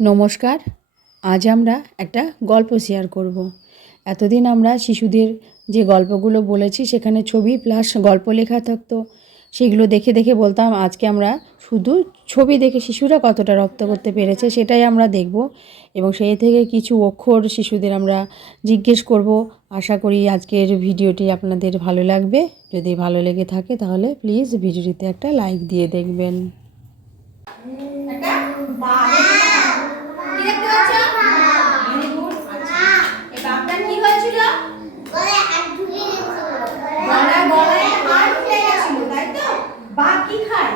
নমস্কার। আজ আমরা একটা গল্প শেয়ার করব। এতদিন আমরা শিশুদের যে গল্পগুলো বলেছি, সেখানে ছবি প্লাস গল্প লেখা থাকতো। সেগুলো দেখে দেখে বলতাম, আজকে আমরা শুধু ছবি দেখে শিশুরা কতটা রপ্ত করতে পেরেছে সেটাই আমরা দেখব এবং সেই থেকে কিছু অক্ষর শিশুদের আমরা জিজ্ঞেস করব। আশা করি আজকের ভিডিওটি আপনাদের ভালো লাগবে। যদি ভালো লেগে থাকে তাহলে প্লিজ ভিডিওটিতে একটা লাইক দিয়ে দেখবেন। আচ্ছা হয়েছিল? গেছিল, তাই তো? বাঘ খায়?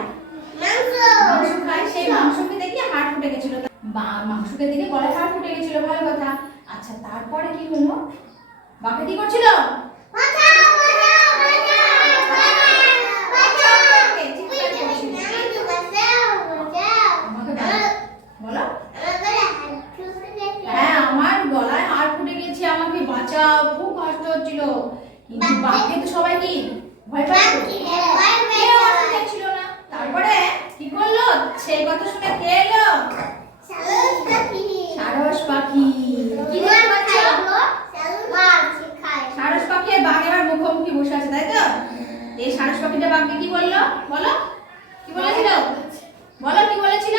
মাংস খায়, সেই মাংসকে দেখে ফুটে মাংসকে দেখে হাড় ফুটে ভালো কথা। আচ্ছা তারপরে কি হলো? বাঘটা কি করছিল? আমাকে বলো হ্যাঁ আমার গলায় হাড় ফুটে গেছে আমাকে বাঁচাও খুব কষ্ট হচ্ছিল। কিন্তু বাঘকে তো সবাই কি ভয় পায়? চাইছিল না? তারপরে কি করল? সেই কথা শুনে কে এলো? সারস পাখি। কি সারস পাখি আর বাঘ এবার মুখোমুখি বসে আছে তাই তো? এই সারস পাখিটা বাঘকে কি বলল? বলো। কি বলেছিল? বলো কি বলেছিল?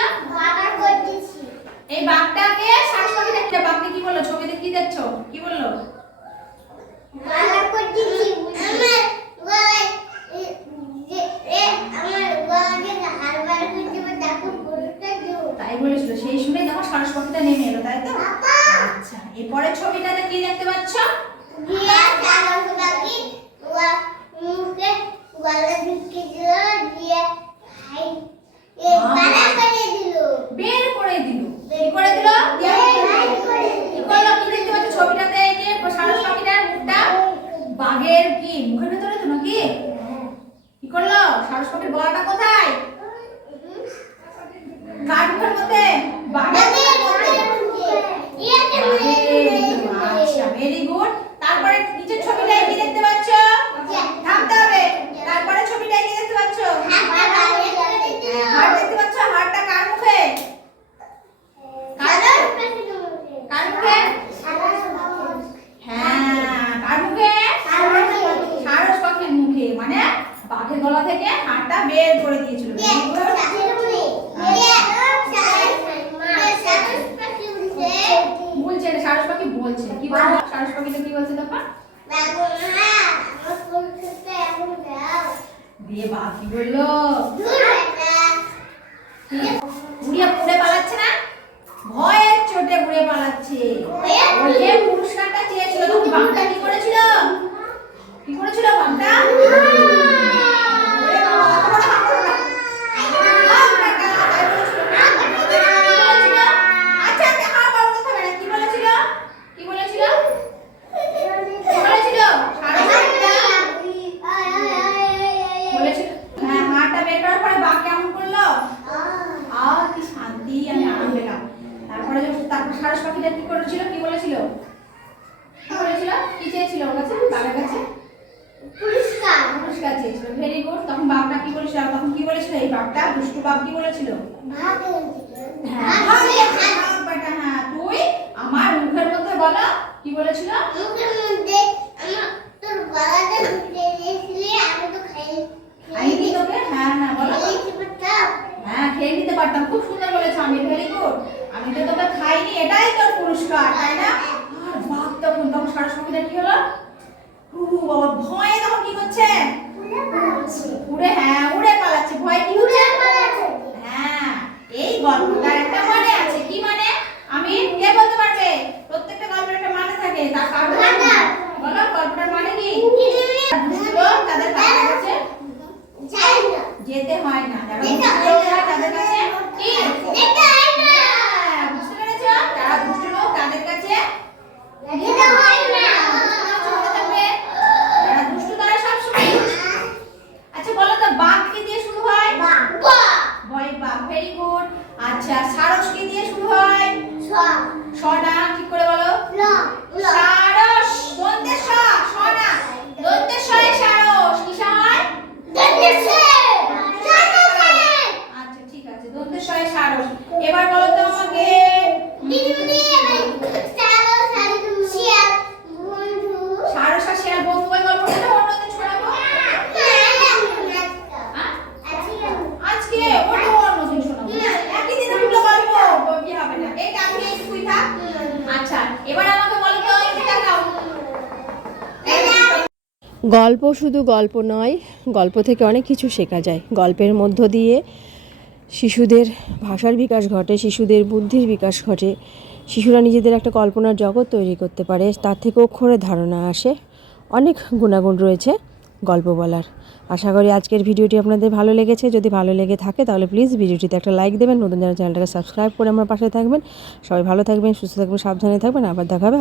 এই বাঘটাকে সারস বাঘকে কি বলল? ছবিতে কি দেখছ কি বলল তাই বলেছিল সেই শুনে যখন সারস পাখিটা নেমে এলো তাই তো এরপরে ছবিটাতে কি দেখতে পাচ্ছ? বের করে দিল কি করে দিল কি করল কি দেখতে পাচ্ছ ছবিটাতে এই যে সারস পাখিটার মুখটা বাঘের কি মুখের ভেতরে তো নাকি কি করল সারস পাখির গলাটা কোথায় কার মুখের মধ্যে বাঘের আচ্ছা ভেরি গুড তারপরে নিচের ছবিটায় কি দেখতে পাচ্ছ থামতে হবে তারপরে ছবিটায় কি দেখতে পাচ্ছ হাড় দেখতে পাচ্ছ হাড়টা কার মুখে কার মুখে হ্যাঁ কার মুখে সারস পাখির মুখে মানে বাঘের গলা থেকে হাড়টা বের করে দিয়েছিল Very good. বলছে না, সারস পাখি বলছে? কি বলছে? সারস পাখিটা কি বলছে তারপর দিয়ে বাকি বলল? পুড়ে পালাচ্ছে না? ভয়ের চোটে ঘুরে পালাচ্ছে। ওই পুরস্কারটা চেয়েছিল তখন বাঘটা কি করেছিল কি করেছিল বাঘটা ওরে বাবা, অত বড় হাত করো না। বাঘটা তাই বলেছিল না? কি বলেছিল? আচ্ছা, আচ্ছা, আর বড় কথা হবে না। কি বলেছিল? কি বলেছিল? কি বলেছিল? সারস পাখিটা বলেছিল হ্যাঁ হাড়টা বের করার পরে বাঘ কেমন করল আহ কি শান্তি আমি আরাম পেলাম তারপরে যখন তারপর সারস পাখিটা কি করেছিল কি বলেছিল কি বলেছিল কি চেয়েছিল ওর কাছে বাঘের কাছে পুরস্কার চেয়েছিল ভেরি গুড তখন বাঘটা কি বলেছিল? তখন কি বলেছিল? এই বাঘটা দুষ্টু বাঘ কি বলেছিল? হ্যাঁ বেটা, হ্যাঁ তুই আমার মুখের মধ্যে বলো কি বলেছিল? খাইনি তোকে? হ্যাঁ হ্যাঁ বলো। হ্যাঁ খেয়ে নিতে পারতাম। খুব সুন্দর বলেছ আমি। ভেরি গুড আমি তো তোকে খাইনি এটাই তোর পুরস্কার তাই না? আর বাপ তখন তখন সারস পাখিটা কি হলো? বাবা ভয়ে তখন কি করছে? উড়ে হ্যাঁ উড়ে পালাচ্ছে ভয় কি হচ্ছে হ্যাঁ এই গল্পটা একটা মানে আছে। কি মানে? আমি কে বলতে পারবে? প্রত্যেকটা গল্পের একটা মানে থাকে তার কারণ বলো গল্পটার মানে কি? তাদের কাছে যেতে হয় না যারা দুষ্ট লোক হয় তাদের কাছে কি হ্যাঁ, বুঝতে পেরেছ যারা দুষ্ট লোক তাদের কাছে মনে থাকবে যারা দুষ্ট তারা সবসময় আচ্ছা বলো তো বাঘ কি দিয়ে শুরু হয় ভয় গুড আচ্ছা সারস কি দিয়ে শুরু হয়। শরটা কি করে বলো? সারস আচ্ছা এবার আমাকে বলো তো গল্প শুধু গল্প নয়, গল্প থেকে অনেক কিছু শেখা যায়। গল্পের মধ্য দিয়ে শিশুদের ভাষার বিকাশ ঘটে, শিশুদের বুদ্ধির বিকাশ ঘটে। শিশুরা নিজেদের একটা কল্পনার জগৎ তৈরি করতে পারে, তার থেকে অক্ষরের ধারণা আসে। অনেক গুণাগুণ রয়েছে। গল্প বলার। আশা করি আজকের ভিডিওটি আপনাদের ভালো লেগেছে। যদি ভালো লেগে থাকে তাহলে প্লিজ ভিডিওটিতে একটা লাইক দেবেন। নতুন যারা চ্যানেলটাকে সাবস্ক্রাইব করে আমার পাশে থাকবেন। সবাই ভালো থাকবেন, সুস্থ থাকবেন, সাবধানে থাকবেন। আবার দেখা হবে